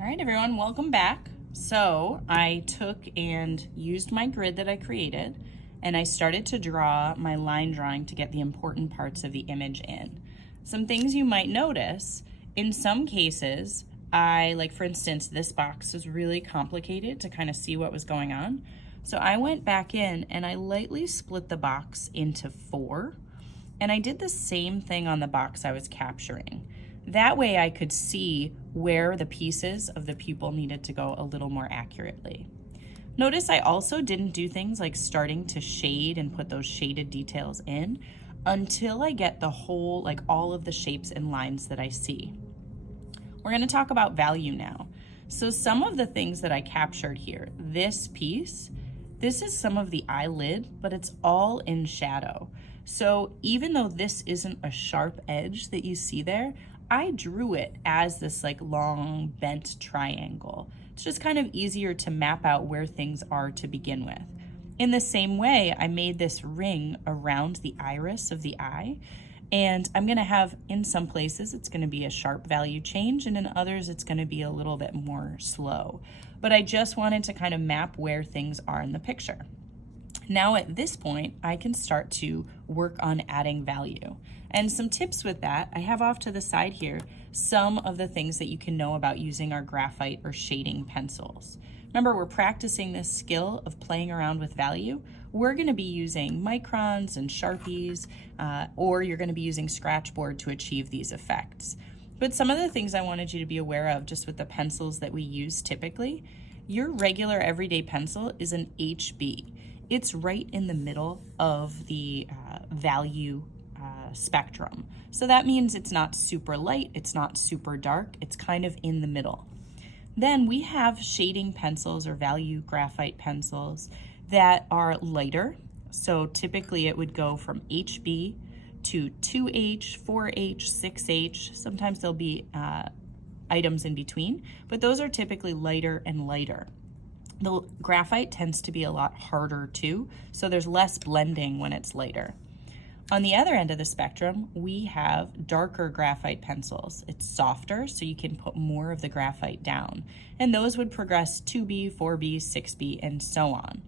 All right, everyone, welcome back. So I took and used my grid that I created, and I started to draw my line drawing to get the important parts of the image in. Some things you might notice, in some cases, like for instance, this box was really complicated to kind of see what was going on. So I went back in and I lightly split the box into 4, and I did the same thing on the box I was capturing. That way I could see where the pieces of the pupil needed to go a little more accurately. Notice I also didn't do things like starting to shade and put those shaded details in until I get the whole, like all of the shapes and lines that I see. We're going to talk about value now. So some of the things that I captured here, this piece, this is some of the eyelid, but it's all in shadow. So even though this isn't a sharp edge that you see there, I drew it as this like long bent triangle. It's just kind of easier to map out where things are to begin with. In the same way, I made this ring around the iris of the eye, and I'm gonna have, in some places, it's gonna be a sharp value change, and in others, it's gonna be a little bit more slow. But I just wanted to kind of map where things are in the picture. Now at this point, I can start to work on adding value. And some tips with that, I have off to the side here some of the things that you can know about using our graphite or shading pencils. Remember, we're practicing this skill of playing around with value. We're gonna be using microns and Sharpies, or you're gonna be using Scratchboard to achieve these effects. But some of the things I wanted you to be aware of just with the pencils that we use typically, your regular everyday pencil is an HB. It's right in the middle of the value spectrum. So that means it's not super light, it's not super dark, it's kind of in the middle. Then we have shading pencils or value graphite pencils that are lighter. So typically it would go from HB to 2H, 4H, 6H. Sometimes there'll be items in between, but those are typically lighter and lighter. The graphite tends to be a lot harder too, so there's less blending when it's lighter. On the other end of the spectrum, we have darker graphite pencils. It's softer, so you can put more of the graphite down. And those would progress 2B, 4B, 6B, and so on.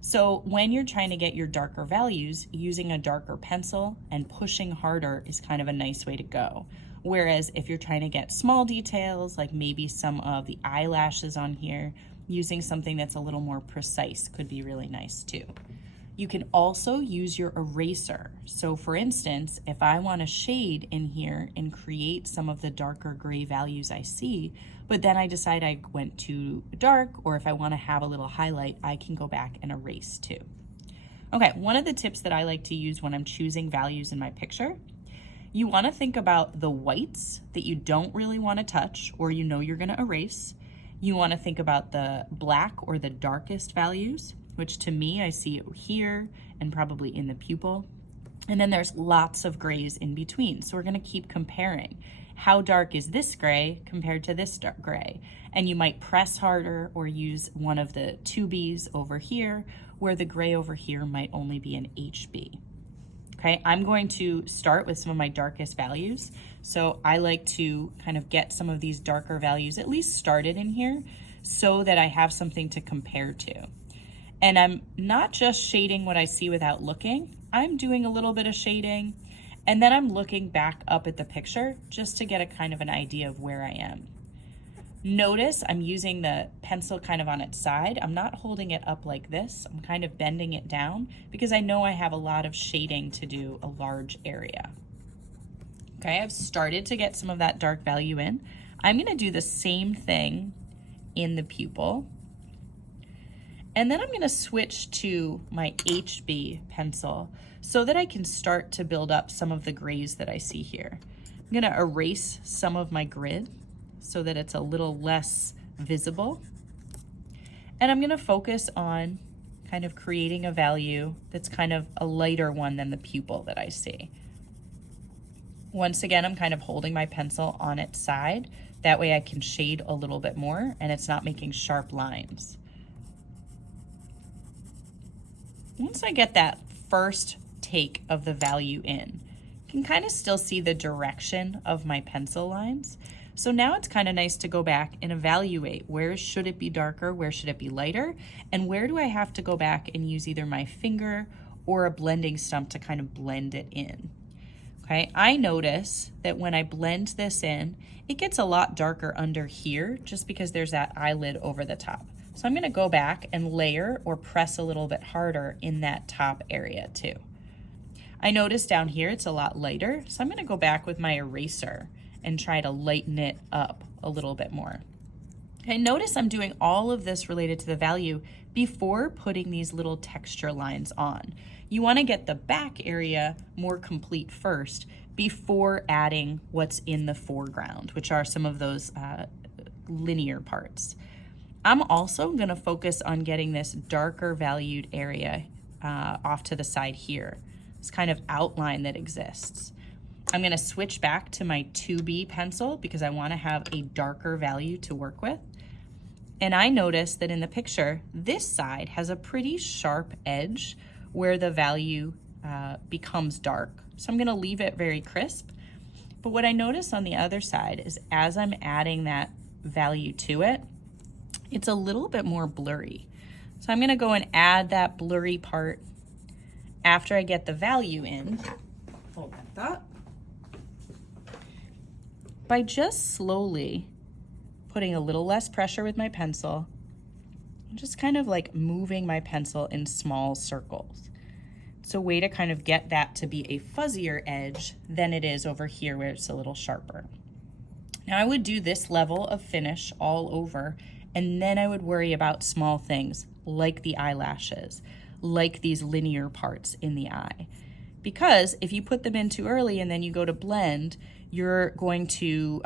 So when you're trying to get your darker values, using a darker pencil and pushing harder is kind of a nice way to go. Whereas if you're trying to get small details, like maybe some of the eyelashes on here, using something that's a little more precise could be really nice too. You can also use your eraser. So for instance, if I want to shade in here and create some of the darker gray values I see, but then I decide I went too dark, or if I want to have a little highlight, I can go back and erase too. Okay, one of the tips that I like to use when I'm choosing values in my picture, you want to think about the whites that you don't really want to touch or you know you're going to erase. You want to think about the black or the darkest values, which to me, I see it here and probably in the pupil. And then there's lots of grays in between. So we're going to keep comparing. How dark is this gray compared to this dark gray? And you might press harder or use one of the 2Bs over here, where the gray over here might only be an HB. Okay, I'm going to start with some of my darkest values. So I like to kind of get some of these darker values at least started in here so that I have something to compare to. And I'm not just shading what I see without looking, I'm doing a little bit of shading, and then I'm looking back up at the picture just to get a kind of an idea of where I am. Notice I'm using the pencil kind of on its side. I'm not holding it up like this. I'm kind of bending it down because I know I have a lot of shading to do a large area. Okay, I've started to get some of that dark value in. I'm gonna do the same thing in the pupil. And then I'm gonna switch to my HB pencil so that I can start to build up some of the grays that I see here. I'm gonna erase some of my grid so that it's a little less visible. And I'm gonna focus on kind of creating a value that's kind of a lighter one than the pupil that I see. Once again, I'm kind of holding my pencil on its side. That way I can shade a little bit more and it's not making sharp lines. Once I get that first take of the value in, you can kind of still see the direction of my pencil lines. So now it's kind of nice to go back and evaluate where should it be darker, where should it be lighter, and where do I have to go back and use either my finger or a blending stump to kind of blend it in. Okay, I notice that when I blend this in, it gets a lot darker under here just because there's that eyelid over the top. So I'm gonna go back and layer or press a little bit harder in that top area too. I notice down here it's a lot lighter, so I'm gonna go back with my eraser and try to lighten it up a little bit more. Okay, notice I'm doing all of this related to the value before putting these little texture lines on. You wanna get the back area more complete first before adding what's in the foreground, which are some of those linear parts. I'm also gonna focus on getting this darker valued area off to the side here. This kind of outline that exists. I'm gonna switch back to my 2B pencil because I wanna have a darker value to work with. And I notice that in the picture, this side has a pretty sharp edge where the value becomes dark. So I'm gonna leave it very crisp. But what I notice on the other side is as I'm adding that value to it, it's a little bit more blurry. So I'm gonna go and add that blurry part after I get the value in. Hold that thought. By just slowly putting a little less pressure with my pencil, just kind of like moving my pencil in small circles. It's a way to kind of get that to be a fuzzier edge than it is over here where it's a little sharper. Now I would do this level of finish all over, and then I would worry about small things like the eyelashes, like these linear parts in the eye. Because if you put them in too early and then you go to blend, you're going to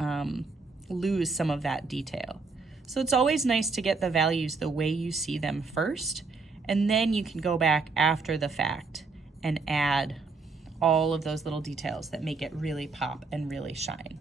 lose some of that detail. So it's always nice to get the values the way you see them first, and then you can go back after the fact and add all of those little details that make it really pop and really shine.